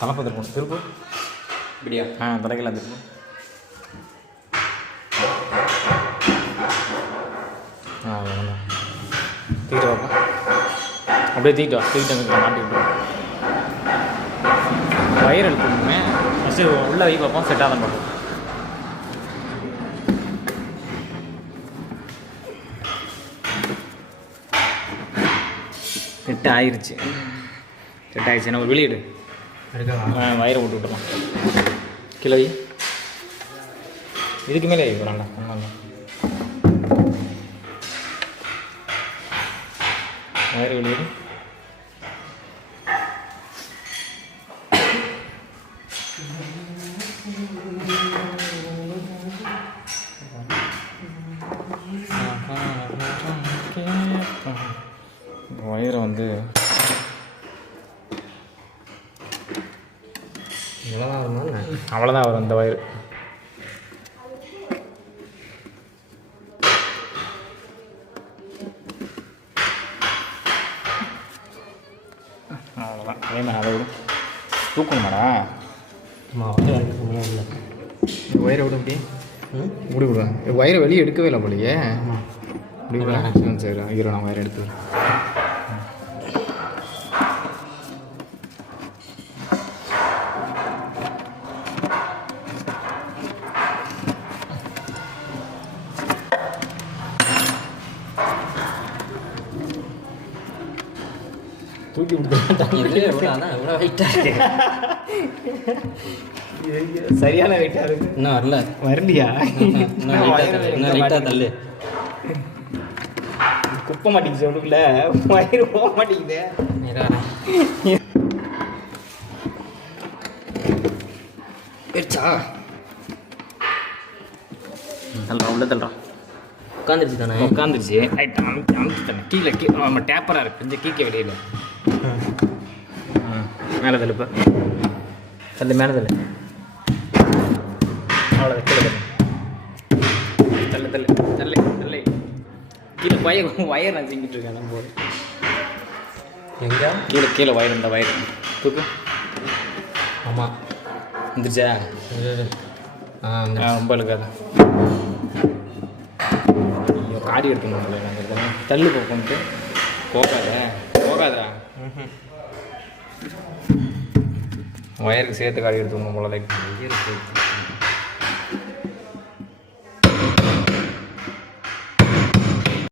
தலைப்பா திருப்பணும் திருப்பு இப்படியா? தலைக்கலாம் திருப்பு. தூக்கிட்டு வாப்பா, அப்படியே தூக்கிட்டு வா. தூக்கிட்டு வந்து மாட்டிக்கிட்டு வயிறு எடுத்துக்கணுமே. ஃபஸ்ட்டு உள்ளே வை பார்ப்போம், செட் ஆகாத பார்ப்போம். செட் ஆயிடுச்சு. செட் ஆயிடுச்சு. என்ன ஒரு வெளியிடு வயிறை விட்டு விட்டுலாம். கிலோ இதுக்கு மேலே வேணாம்டா. வயிறு வெளியிடு. வயிறை வந்து அவ்வளோதான் வரும் அந்த வயிறு. அவ்வளோதான். அதே மாதிரி அதை விடும். தூக்கணுமாடா? வயிறை விட இப்படி இப்படி விடுவேன். வயிறை வெளியே எடுக்கவே இல்லை போலையே. இப்படி விட. சரி ஐயோ, நான் வயிறை எடுத்து தூக்கி சரியான வெயிட்டா இருக்கு. இன்னும் வரல. வரலையா? தள்ளு. குப்பை மாட்டேங்குது சொல்லுக்குள்ள, வயிறு போக மாட்டேங்குது. உள்ள தள்ளுறான். உட்காந்துருச்சு தானே? உட்காந்துருச்சு. அமுச்சு தானே கீழே நம்ம டேப்பராக இருக்கு. கொஞ்சம் கீழே வெளியில் மேலே தள்ளுப்பா. தள்ளு மேலே தள்ளு. அவ்வளோ கீழே தள்ளு தள்ளு தள்ளு தள்ளு. கீழே வயர் நான் செஞ்சுட்டு இருக்கேன். நம்ம போது எங்கே கீழே கீழே வயர் இந்த வயர் தூக்கு. ஆமாம் வந்துருச்சா? ரொம்ப இருக்காது. ஐயோ காடி எடுக்கணும். நாங்கள் தள்ளு போட்டு போகாதா வயருக்கு சேர்த்து காடி எடுத்துக்கணும் போல. லைக்